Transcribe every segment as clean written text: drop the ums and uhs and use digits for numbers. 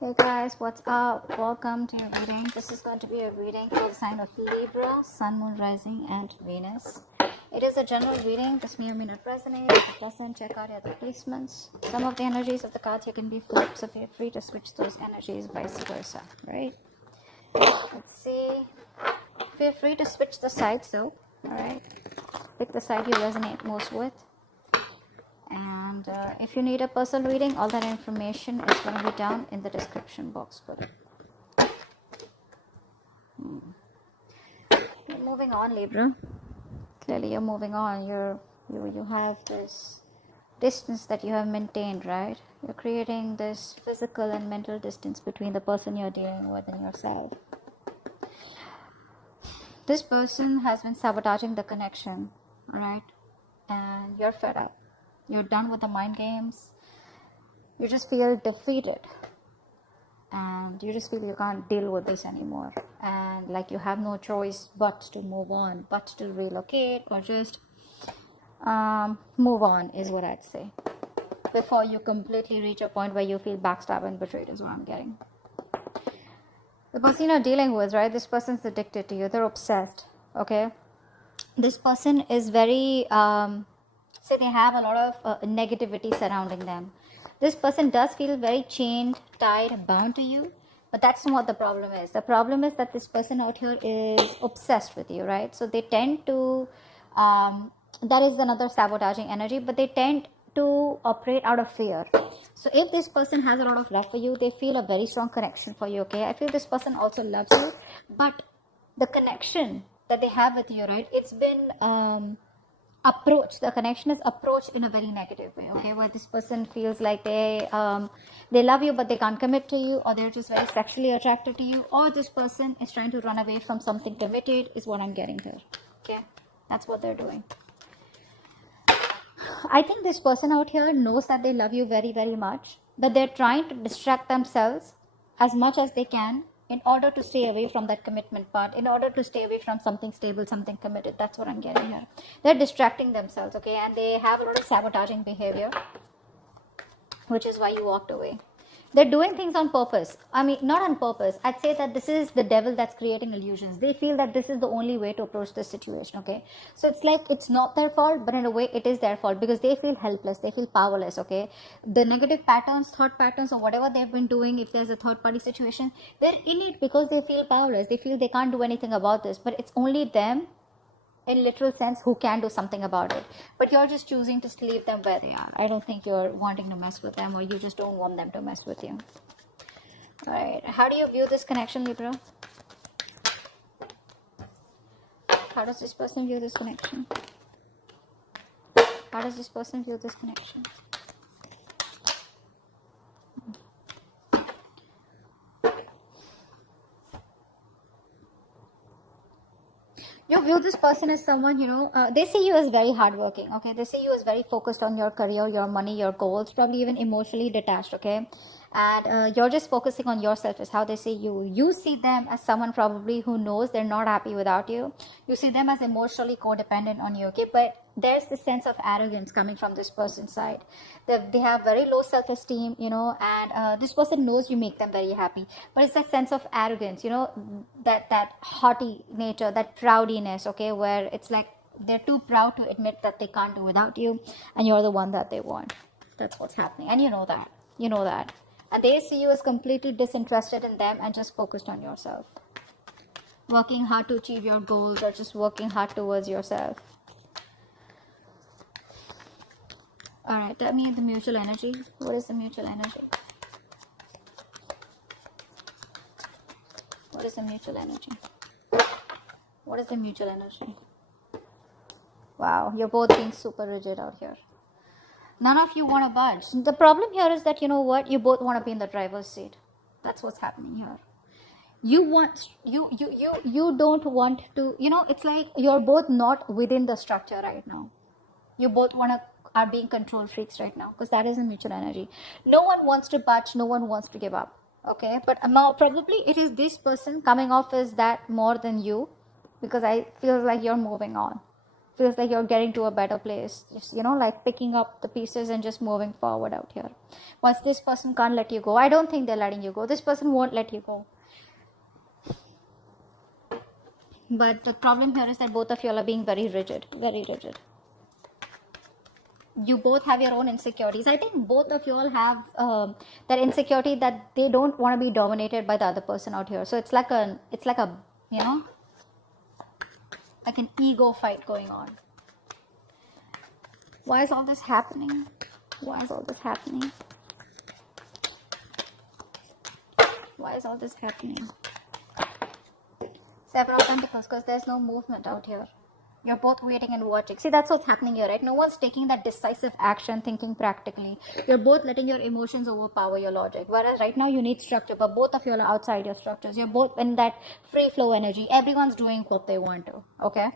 Hey guys, what's up? Welcome to your reading. This is going to be a reading for the sign of Libra, Sun, Moon, Rising, and Venus. It is a general reading. This may or may not resonate. If it doesn't, check out your other placements. Some of the energies of the cards here can be flipped, so feel free to switch those energies, vice versa, right? Let's see. Feel free to switch the sides though, alright? Pick the side you resonate most with. And if you need a personal reading, all that information is going to be down in the description box below. You're moving on, Libra. Clearly you're moving on. You have this distance that you have maintained, right? You're creating this physical and mental distance between the person you're dealing with and yourself. This person has been sabotaging the connection, right? And you're fed up. You're done with the mind games. You just feel defeated. And you just feel you can't deal with this anymore. And like you have no choice but to move on, but to relocate or just move on is what I'd say. Before you completely reach a point where you feel backstabbed and betrayed is what I'm getting. The person you're dealing with, right? This person's addicted to you. They're obsessed, okay? This person is very... say they have a lot of negativity surrounding them. This person does feel very chained, tied, bound to you, but that's not what the problem is. The problem is that this person out here is obsessed with you, right? So they tend to, that is another sabotaging energy, but they tend to operate out of fear. So if this person has a lot of love for you, they feel a very strong connection for you, okay? I feel this person also loves you, but the connection that they have with you, right, it's been... the connection is approached in a very negative way, okay, where this person feels like they love you but they can't commit to you, or they're just very sexually attracted to you, or this person is trying to run away from something committed is what I'm getting here, okay? That's what they're doing. I think this person out here knows that they love you very, very much, but they're trying to distract themselves as much as they can in order to stay away from that commitment part, in order to stay away from something stable, something committed. That's what I'm getting here. They're distracting themselves, okay? And they have a lot of sabotaging behavior, which is why you walked away. They're doing things on purpose. I mean, not on purpose. I'd say that this is the devil that's creating illusions. They feel that this is the only way to approach this situation, okay? So it's like it's not their fault, but in a way it is their fault because they feel helpless. They feel powerless, okay? The negative patterns, thought patterns, or whatever they've been doing, if there's a third party situation, they're in it because they feel powerless. They feel they can't do anything about this, but it's only them, in literal sense, who can do something about it. But you're just choosing to leave them where they are. I don't think you're wanting to mess with them, or you just don't want them to mess with you. All right, how do you view this connection, Libra? How does this person view this connection? How does this person view this connection? You view this person as someone, they see you as very hardworking, okay? They see you as very focused on your career, your money, your goals, probably even emotionally detached, okay? And you're just focusing on yourself is how they see you. You see them as someone probably who knows they're not happy without you. You see them as emotionally codependent on you, okay? But there's this sense of arrogance coming from this person's side. They have very low self-esteem, and this person knows you make them very happy. But it's that sense of arrogance, that haughty nature, that proudiness, okay, where it's like they're too proud to admit that they can't do without you, and you're the one that they want. That's what's happening, and you know that. You know that. And they see you as completely disinterested in them and just focused on yourself. Working hard to achieve your goals, or just working hard towards yourself. Alright, tell me the mutual energy. What is the mutual energy? What is the mutual energy? What is the mutual energy? Wow, you're both being super rigid out here. None of you want to budge. The problem here is that, you know what? You both want to be in the driver's seat. That's what's happening here. You don't want to, it's like you're both not within the structure right now. You both are being control freaks right now, because that is a mutual energy. No one wants to budge. No one wants to give up. Okay, but now probably it is this person coming off as that more than you, because I feel like you're moving on feels like you're getting to a better place, just, you know, like picking up the pieces and just moving forward out here. Once this person can't let you go, I don't think they're letting you go. This person won't let you go. But the problem here is that both of you are being very rigid, very rigid. You both have your own insecurities. I think both of you all have that insecurity that they don't want to be dominated by the other person out here. So it's like a, you know, like an ego fight going on. Why is all this happening? Why is all this happening? Why is all this happening? Seven of Pentacles, because there's no movement out here. You're both waiting and watching. See, that's what's happening here, right? No one's taking that decisive action, thinking practically. You're both letting your emotions overpower your logic. Whereas right now you need structure, but both of you are outside your structures. You're both in that free flow energy. Everyone's doing what they want to, okay?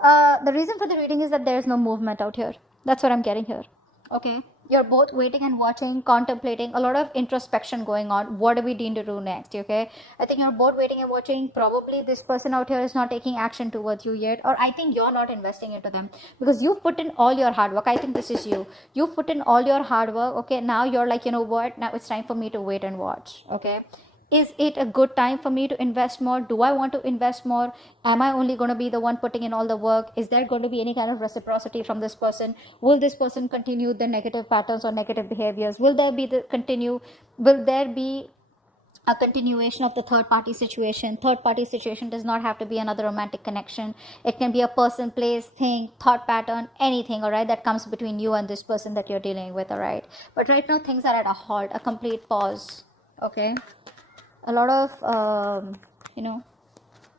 The reason for the reading is that there's no movement out here. That's what I'm getting here, okay? You're both waiting and watching, contemplating, a lot of introspection going on. What do we need to do next, okay? I think you're both waiting and watching. Probably this person out here is not taking action towards you yet, or I think you're not investing into them because you've put in all your hard work. I think this is you. You've put in all your hard work, okay? Now you're like, you know what? Now it's time for me to wait and watch, okay? Is it a good time for me to invest more? Do I want to invest more? Am I only going to be the one putting in all the work? Is there going to be any kind of reciprocity from this person? Will this person continue the negative patterns or negative behaviors? Will there be a continuation of the third party situation? Third party situation does not have to be another romantic connection. It can be a person, place, thing, thought pattern, anything, all right, that comes between you and this person that you're dealing with, all right? But right now things are at a halt, a complete pause, okay? A lot of, you know,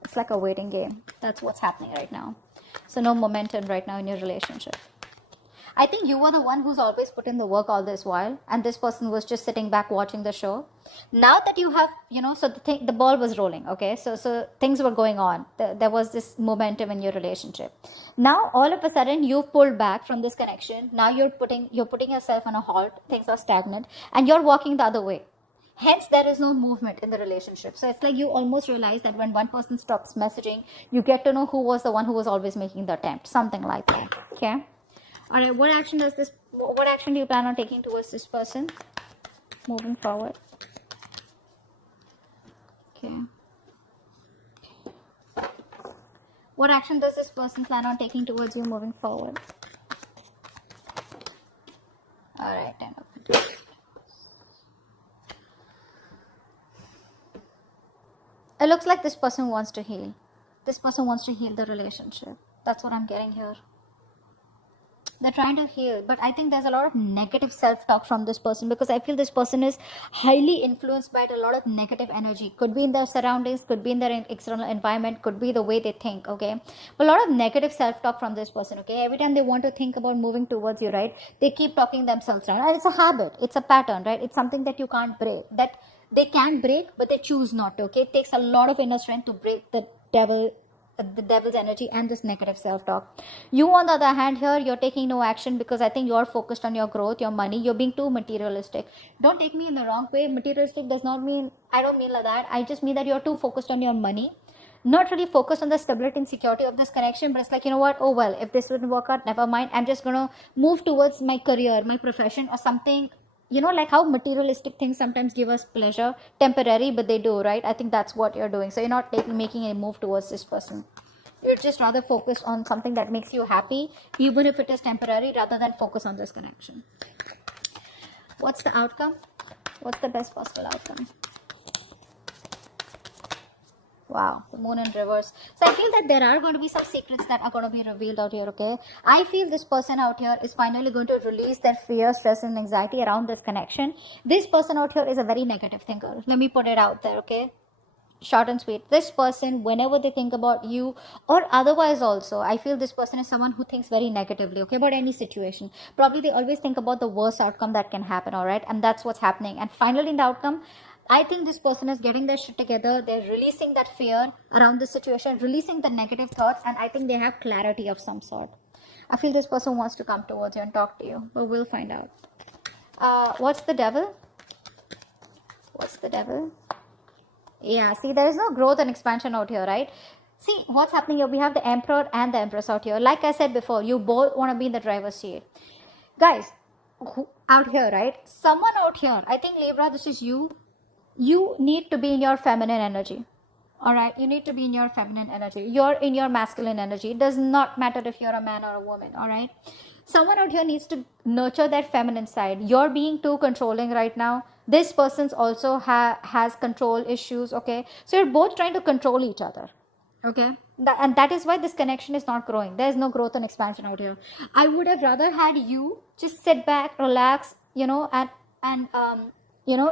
it's like a waiting game. That's what's happening right now. So no momentum right now in your relationship. I think you were the one who's always put in the work all this while, and this person was just sitting back watching the show. Now that you have, you know, so the ball was rolling, okay? So things were going on. There was this momentum in your relationship. Now all of a sudden you've pulled back from this connection. Now you're putting yourself on a halt. Things are stagnant, and you're walking the other way. Hence, there is no movement in the relationship. So it's like you almost realize that when one person stops messaging, you get to know who was the one who was always making the attempt. Something like that. Okay. All right. What action do you plan on taking towards this person moving forward? Okay. What action does this person plan on taking towards you moving forward? All right. 10 of Pentacles. It looks like this person wants to heal. This person wants to heal the relationship. That's what I'm getting here. They're trying to heal, but I think there's a lot of negative self-talk from this person because I feel this person is highly influenced by a lot of negative energy. Could be in their surroundings, could be in their external environment, could be the way they think, okay? But a lot of negative self-talk from this person, okay? Every time they want to think about moving towards you, right? They keep talking themselves down. And it's a habit. It's a pattern, right? It's something that you can't break. That they can break, but they choose not to, okay? It takes a lot of inner strength to break the devil's energy and this negative self-talk. You, on the other hand, here, you're taking no action because I think you're focused on your growth, your money. You're being too materialistic. Don't take me in the wrong way. Materialistic does not mean, I don't mean like that. I just mean that you're too focused on your money. Not really focused on the stability and security of this connection, but it's like, you know what? Oh, well, if this wouldn't work out, never mind. I'm just going to move towards my career, my profession or something. You know, like how materialistic things sometimes give us pleasure, temporary, but they do, right? I think that's what you're doing. So you're not making a move towards this person. You're just rather focused on something that makes you happy, even if it is temporary, rather than focus on this connection. What's the outcome? What's the best possible outcome? Wow, the moon in reverse. So I feel that there are going to be some secrets that are going to be revealed out here, okay? I feel this person out here is finally going to release their fear, stress, and anxiety around this connection. This person out here is a very negative thinker. Let me put it out there, okay? Short and sweet. This person, whenever they think about you or otherwise also, I feel this person is someone who thinks very negatively, okay, about any situation. Probably they always think about the worst outcome that can happen, all right? And that's what's happening. And finally, in the outcome, I think this person is getting their shit together. They're releasing that fear around the situation, releasing the negative thoughts, and I think they have clarity of some sort. I feel this person wants to come towards you and talk to you, but we'll find out. What's the devil? What's the devil? Yeah, see, there is no growth and expansion out here, right? See what's happening here. We have the Emperor and the Empress out here. Like I said before, you both want to be in the driver's seat. Guys, out here, right? Someone out here, I think Libra, this is you. You need to be in your feminine energy. All right, you need to be in your feminine energy. You're in your masculine energy. It does not matter if you're a man or a woman. All right, someone out here needs to nurture that feminine side. You're being too controlling right now. This person's also has control issues. Okay, so you're both trying to control each other. Okay, and that is why this connection is not growing. There's no growth and expansion out here. I would have rather had you just sit back, relax, and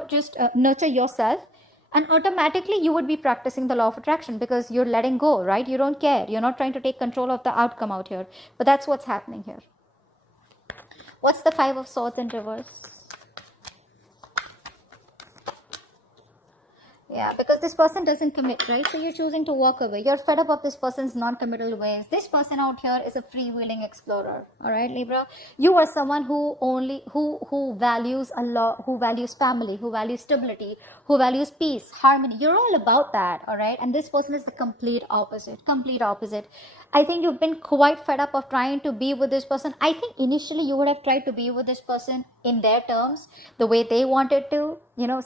just nurture yourself, and automatically you would be practicing the law of attraction, because you're letting go, right? You don't care. You're not trying to take control of the outcome out here. But that's what's happening here. What's the Five of Swords in reverse? Yeah, because this person doesn't commit, right? So you're choosing to walk away. You're fed up of this person's non-committal ways. This person out here is a freewheeling explorer. All right, Libra? You are someone who values a lot, who values family, who values stability, who values peace, harmony. You're all about that, all right? And this person is the complete opposite. Complete opposite. I think you've been quite fed up of trying to be with this person. I think initially you would have tried to be with this person in their terms, the way they wanted to,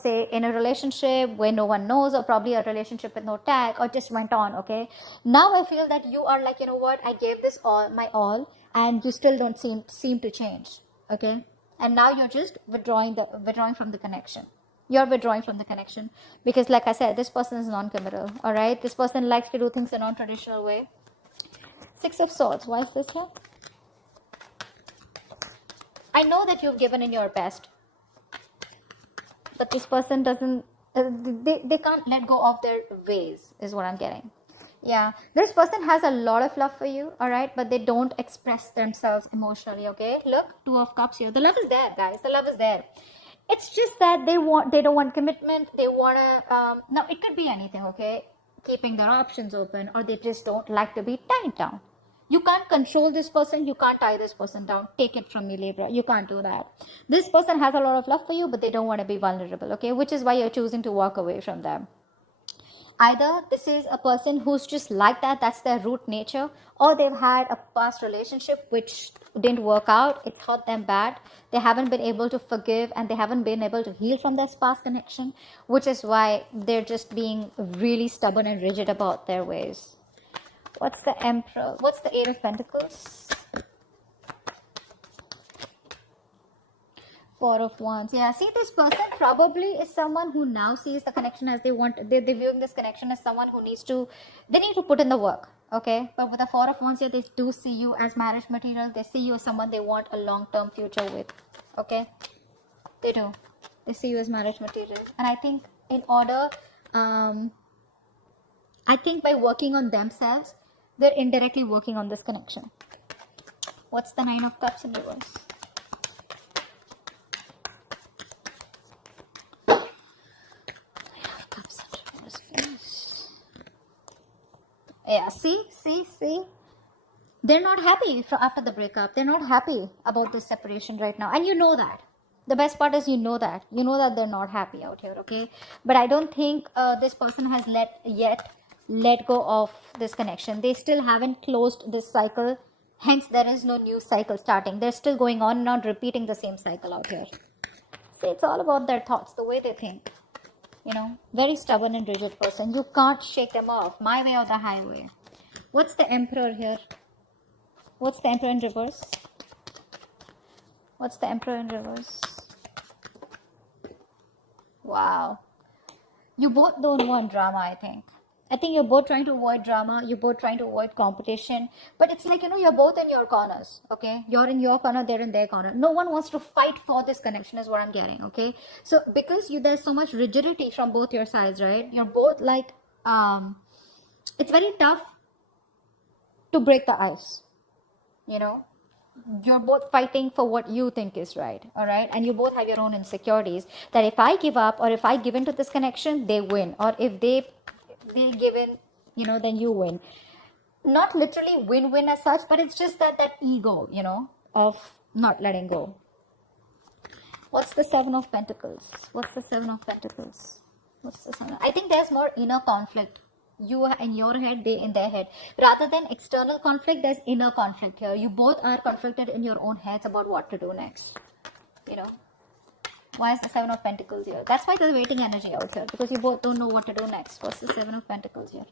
say in a relationship where no one knows, or probably a relationship with no tag, or just went on, okay? Now I feel that you are like, you know what, I gave this my all, and you still don't seem to change, okay? And now you're just withdrawing from the connection. You're withdrawing from the connection because, like I said, this person is non-committal, all right? This person likes to do things a non-traditional way. Six of Swords. Why is this here? I know that you've given in your best, but this person doesn't, they can't let go of their ways, is what I'm getting. Yeah, this person has a lot of love for you, all right, but they don't express themselves emotionally, okay? Look, Two of Cups here. The love is there, guys. The love is there. It's just that they don't want commitment. They want to, now it could be anything, okay? Keeping their options open, or they just don't like to be tied down. You can't control this person. You can't tie this person down. Take it from me, Libra. You can't do that. This person has a lot of love for you, but they don't want to be vulnerable, okay? Which is why you're choosing to walk away from them. Either this is a person who's just like that, that's their root nature, or they've had a past relationship which didn't work out, it's hurt them bad, they haven't been able to forgive, and they haven't been able to heal from this past connection, which is why they're just being really stubborn and rigid about their ways. What's the Emperor? What's the Eight of Pentacles? Four of Wands. Yeah, see, this person probably is someone who now sees the connection as they want. They're viewing this connection as someone who need to put in the work, okay? But with the Four of Wands here, they do see you as marriage material. They see you as someone they want a long-term future with, okay? They do. They see you as marriage material. And I think in order, I think by working on themselves, they're indirectly working on this connection. What's the Nine of Cups in reverse? Yeah, see. They're not happy after the breakup. They're not happy about this separation right now. And you know that. The best part is you know that. You know that they're not happy out here, okay? But I don't think this person has let go of this connection. They still haven't closed this cycle. Hence, there is no new cycle starting. They're still going on and on, repeating the same cycle out here. See, it's all about their thoughts, the way they think. Very stubborn and rigid person. You can't shake them off. My way or the highway. What's the Emperor here? What's the Emperor in reverse? What's the Emperor in reverse? Wow. You both don't want drama, I think. I think you're both trying to avoid drama. You're both trying to avoid competition. But it's like, you're both in your corners, okay? You're in your corner, they're in their corner. No one wants to fight for this connection is what I'm getting, okay? So because there's so much rigidity from both your sides, right? You're both like, it's very tough to break the ice, You're both fighting for what you think is right, all right? And you both have your own insecurities that if I give up or if I give into this connection, they win. Or if they give in, then you win. Not literally win-win as such, but it's just that ego, of not letting go. What's the Seven of Pentacles? What's the Seven of Pentacles? What's the Seven? I think there's more inner conflict You are in your head, they in their head. Rather than external conflict, there's inner conflict here. You both are conflicted in your own heads about what to do next. You know, why is the Seven of Pentacles here? That's why there's waiting energy out here, because you both don't know what to do next. What's the Seven of Pentacles here?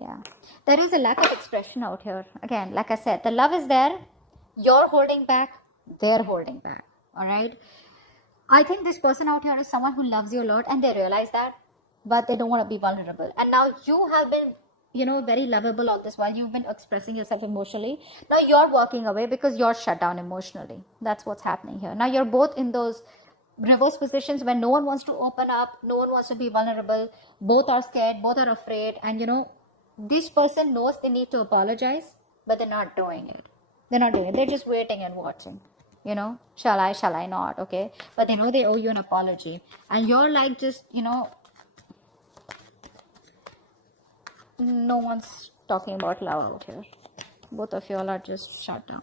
Yeah, there is a lack of expression out here. Again, like I said, the love is there. You're holding back, they're holding back. All right, I think this person out here is someone who loves you a lot, and they realize that, but they don't want to be vulnerable. And now you have been, you know, very lovable all this while. You've been expressing yourself emotionally. Now you're walking away because you're shut down emotionally. That's what's happening here. Now you're both in those reverse positions where no one wants to open up, no one wants to be vulnerable. Both are scared, both are afraid. And you know, this person knows they need to apologize, but they're not doing it. They're not doing it. They're just waiting and watching. You know, shall I not? Okay. But they know they owe you an apology. And you're like, just, you know, no one's talking about love out here. Both of you all are just shut down.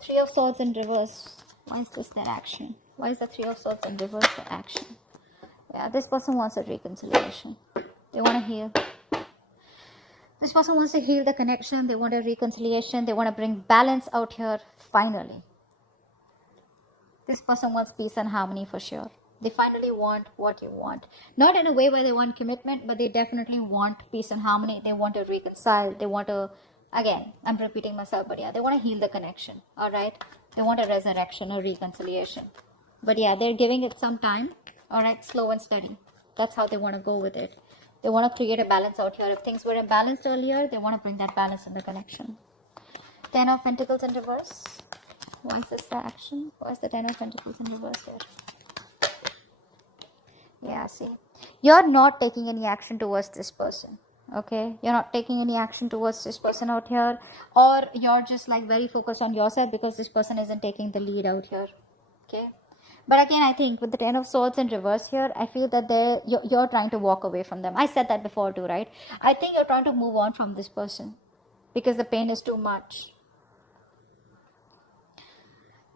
Three of Swords in reverse. Why is this their action? Why is the Three of Swords in reverse their action? Yeah, this person wants a reconciliation. They want to heal. This person wants to heal the connection. They want a reconciliation. They want to bring balance out here finally. This person wants peace and harmony for sure. They finally want what you want. Not in a way where they want commitment, but they definitely want peace and harmony. They want to reconcile. They want to, again, I'm repeating myself, but yeah, they want to heal the connection. All right. They want a resurrection or reconciliation. But yeah, they're giving it some time. All right. Slow and steady. That's how they want to go with it. They want to create a balance out here. If things were imbalanced earlier, they want to bring that balance in the connection. Ten of Pentacles in reverse. Why is this the action? Why is the Ten of Pentacles in reverse here? Yeah, see. You're not taking any action towards this person. Okay? You're not taking any action towards this person out here. Or you're just like very focused on yourself because this person isn't taking the lead out here. Okay? But again, I think with the Ten of Swords in reverse here, I feel that you're trying to walk away from them. I said that before too, right? I think you're trying to move on from this person because the pain is too much.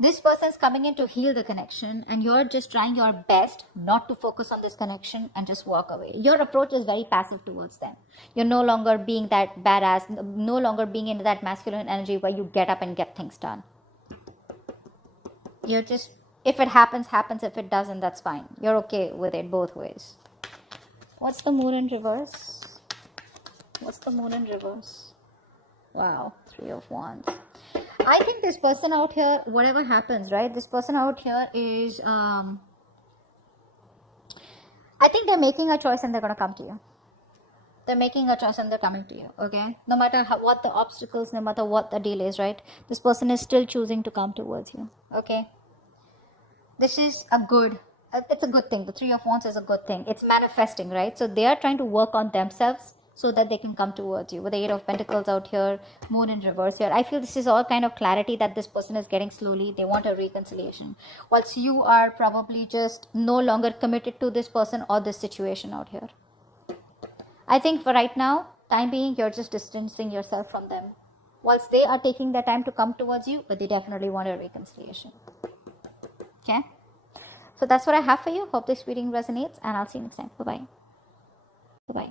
This person is coming in to heal the connection, and you're just trying your best not to focus on this connection and just walk away. Your approach is very passive towards them. You're no longer being that badass, no longer being into that masculine energy where you get up and get things done. You're just, if it happens, happens. If it doesn't, that's fine. You're okay with it both ways. What's the Moon in reverse? What's the Moon in reverse? Wow, Three of Wands. I think this person out here, whatever happens, right? This person out here is, I think they're making a choice and they're going to come to you. They're making a choice and they're coming to you, okay? No matter what the obstacles, no matter what the delays, right? This person is still choosing to come towards you, okay? This is a good, it's a good thing. The Three of Wands is a good thing. It's manifesting, right? So they are trying to work on themselves so that they can come towards you. With the Eight of Pentacles out here, Moon in reverse here. I feel this is all kind of clarity that this person is getting slowly. They want a reconciliation. Whilst you are probably just no longer committed to this person or this situation out here. I think for right now, time being, you're just distancing yourself from them. Whilst they are taking their time to come towards you, but they definitely want a reconciliation. Okay? So that's what I have for you. Hope this reading resonates, and I'll see you next time. Bye-bye. Bye-bye.